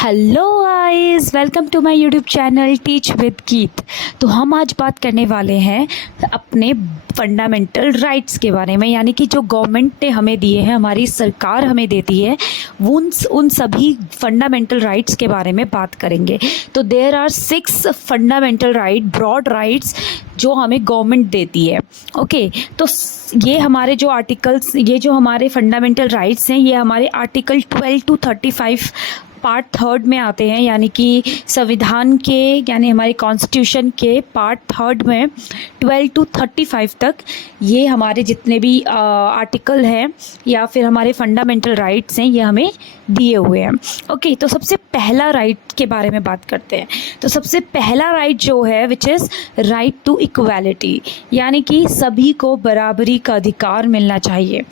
Hello guys, welcome to my YouTube channel teach with Geet. तो हम आज बात करने वाले हैं अपने फंडामेंटल राइट्स के बारे में, यानी कि जो गवर्नमेंट ने हमें दिए हैं, हमारी सरकार हमें देती है, उन सभी फंडामेंटल राइट्स के बारे में बात करेंगे। तो there are 6 fundamental right, broad rights जो हमें गवर्नमेंट देती है। ओके, तो ये हमारे जो आर्टिकल्स, ये जो हमारे फंडामेंटल राइट्स हैं, ये हमारे आर्टिकल 12 to 35 पार्ट 3 में आते हैं, यानी कि संविधान के, यानी हमारे कॉन्स्टिट्यूशन के पार्ट 3 में 12 to 35 तक ये हमारे जितने भी आर्टिकल हैं या फिर हमारे फंडामेंटल राइट्स हैं, ये हमें दिए हुए हैं। ओके, तो सबसे पहला राइट के बारे में बात करते हैं। तो सबसे पहला राइट जो है which is right to equality, यानी कि सभी को बराबरी का अधिकार मिलना चाहिए।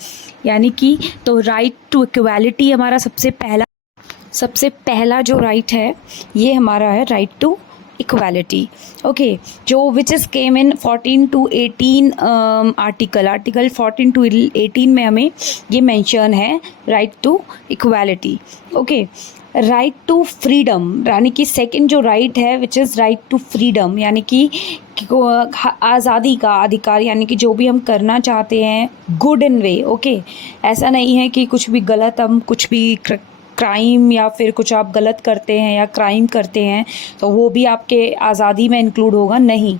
यानी कि तो राइट टू इक्वालिटी हमारा सबसे पहला जो राइट है, ये हमारा है राइट टू इक्वालिटी। ओके, जो which is came in 14 to 18 article 14 to 18 में हमें ये मेंशन है right to equality. Okay, right to freedom, यानी कि सेकंड जो राइट है which is right to freedom, यानी कि आज़ादी का अधिकार, यानी कि जो भी हम करना चाहते हैं गुड इन वे। ओके, ऐसा नहीं है कि कुछ भी गलत, हम कुछ भी क्राइम या फिर कुछ आप गलत करते हैं या क्राइम करते हैं तो वो भी आपके आज़ादी में इंक्लूड होगा, नहीं।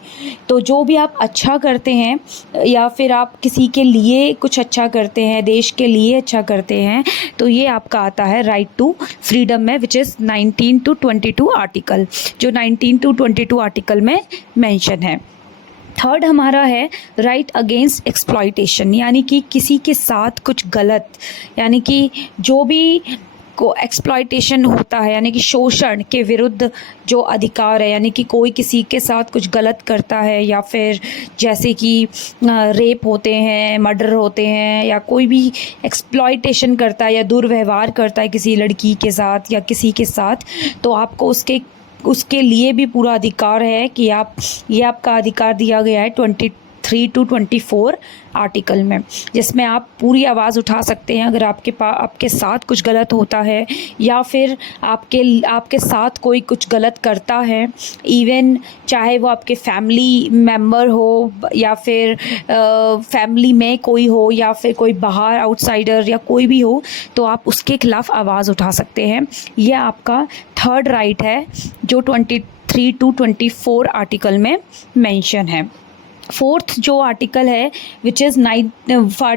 तो जो भी आप अच्छा करते हैं या फिर आप किसी के लिए कुछ अच्छा करते हैं, देश के लिए अच्छा करते हैं, तो ये आपका आता है राइट टू फ्रीडम में, विच इज़ 19 to 22 आर्टिकल, जो 19 to 22 आर्टिकल में मेंशन है। थर्ड हमारा है राइट अगेंस्ट एक्सप्लॉयटेशन, यानी कि किसी के साथ कुछ गलत, यानी कि जो भी को एक्सप्लॉयटेशन होता है, यानी कि शोषण के विरुद्ध जो अधिकार है, यानी कि कोई किसी के साथ कुछ गलत करता है या फिर जैसे कि रेप होते हैं, मर्डर होते हैं, या कोई भी एक्सप्लॉयटेशन करता है या दुर्व्यवहार करता है किसी लड़की के साथ या किसी के साथ, तो आपको उसके लिए भी पूरा अधिकार है कि ये आपका अधिकार दिया गया है 23 to 24 आर्टिकल में, जिसमें आप पूरी आवाज़ उठा सकते हैं अगर आपके साथ कुछ गलत होता है या फिर आपके साथ कोई कुछ गलत करता है, इवन चाहे वो आपके फैमिली मेम्बर हो या फिर फैमिली में कोई हो या फिर कोई बाहर आउटसाइडर या कोई भी हो, तो आप उसके खिलाफ़ आवाज़ उठा सकते हैं। यह आपका थर्ड राइट है जो 23 to 24 आर्टिकल में मेंशन है। फोर्थ जो आर्टिकल है विच इज़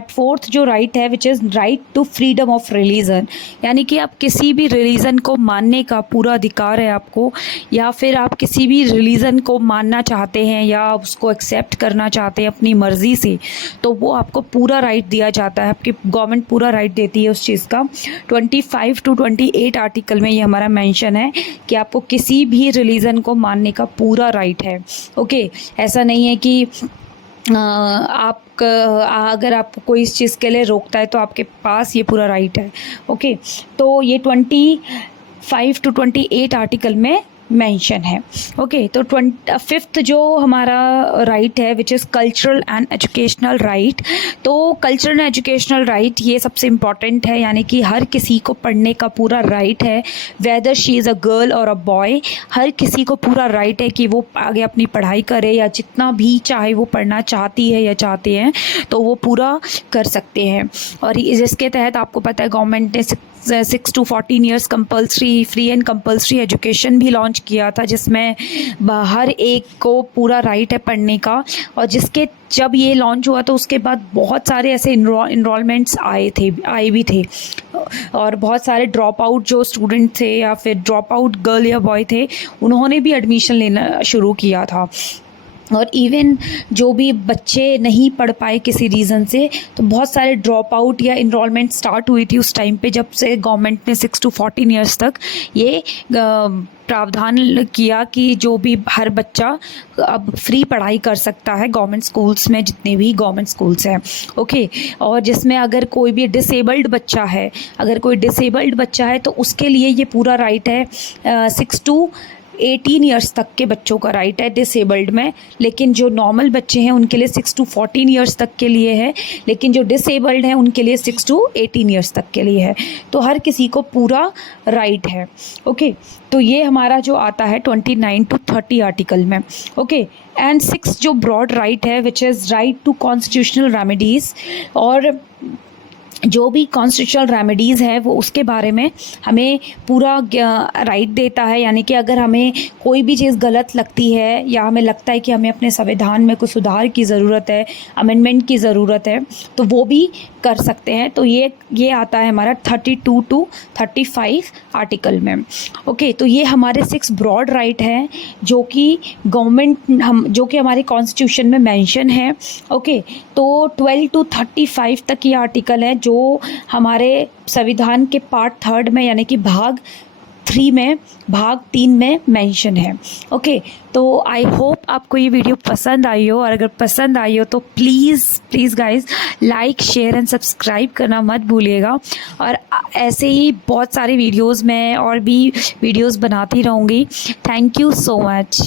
फोर्थ जो राइट है which is right to freedom of religion, यानी कि आप किसी भी रिलीजन को मानने का पूरा अधिकार है आपको, या फिर आप किसी भी रिलीजन को मानना चाहते हैं या उसको एक्सेप्ट करना चाहते हैं अपनी मर्ज़ी से, तो वो आपको पूरा राइट दिया जाता है, आपकी गवर्नमेंट पूरा राइट देती है उस चीज़ का। 25 to 28 आर्टिकल में ये हमारा मेंशन है कि आपको किसी भी रिलीजन को मानने का पूरा राइट है। ओके, ऐसा नहीं है कि अगर आपको कोई इस चीज़ के लिए रोकता है तो आपके पास ये पूरा राइट है। ओके, तो ये 25 to 28 आर्टिकल में मेंशन है। ओके, तो 5th जो हमारा राइट है which is cultural and educational right. तो कल्चरल एंड एजुकेशनल राइट ये सबसे इम्पॉर्टेंट है, यानी कि हर किसी को पढ़ने का पूरा राइट है, whether she is a girl और अ बॉय, हर किसी को पूरा राइट है कि वो आगे अपनी पढ़ाई करे या जितना भी चाहे वो पढ़ना चाहती है या चाहते हैं तो वो पूरा कर सकते हैं। और इसके तहत आपको पता है गवर्नमेंट ने 6 to 14 years compulsory free and compulsory education भी लॉन्च किया था, जिसमें हर एक को पूरा राइट है पढ़ने का। और जब ये लॉन्च हुआ तो उसके बाद बहुत सारे ऐसे इनरोलमेंट्स आए भी थे, और बहुत सारे ड्रॉप आउट जो स्टूडेंट थे या फिर ड्रॉप आउट गर्ल या बॉय थे, उन्होंने भी एडमिशन लेना शुरू किया था। और इवन जो भी बच्चे नहीं पढ़ पाए किसी रीज़न से, तो बहुत सारे ड्रॉप आउट या इनरोलमेंट स्टार्ट हुई थी उस टाइम पे, जब से गवर्नमेंट ने 6 to 14 ईयर्स तक ये प्रावधान किया कि जो भी हर बच्चा अब फ्री पढ़ाई कर सकता है गवर्नमेंट स्कूल्स में, जितने भी गवर्नमेंट स्कूल्स हैं। ओके, और जिसमें अगर कोई भी डिसेबल्ड बच्चा है तो उसके लिए ये पूरा राइट है 6 to 18 ईयर्स तक के बच्चों का राइट है डिसेबल्ड में, लेकिन जो नॉर्मल बच्चे हैं उनके लिए 6 to 14 ईयर्स तक के लिए है, लेकिन जो डिसेबल्ड हैं उनके लिए 6 to 18 ईयर्स तक के लिए है। तो हर किसी को पूरा राइट है। ओके, तो ये हमारा जो आता है 29 to 30 आर्टिकल में। ओके, एंड 6 जो ब्रॉड राइट है which is right to constitutional remedies, और जो भी कॉन्स्टिट्यूशनल रेमेडीज़ है वो उसके बारे में हमें पूरा राइट देता है। यानी कि अगर हमें कोई भी चीज़ गलत लगती है या हमें लगता है कि हमें अपने संविधान में कुछ सुधार की ज़रूरत है, अमेंडमेंट की ज़रूरत है, तो वो भी कर सकते हैं। तो ये आता है हमारा 32 to 35 आर्टिकल में। ओके, तो ये हमारे 6 ब्रॉड राइट हैं जो कि जो कि हमारे कॉन्स्टिट्यूशन में मेंशन है। ओके, तो 12 to 35 तक ये आर्टिकल है जो हमारे संविधान के पार्ट 3 में यानी कि भाग 3 में मेंशन है। ओके, तो आई होप आपको ये वीडियो पसंद आई हो, और अगर पसंद आई हो तो please guys like, share and subscribe करना मत भूलिएगा। और ऐसे ही बहुत सारे वीडियोस मैं और भी वीडियोस बनाती रहूँगी। Thank you so much.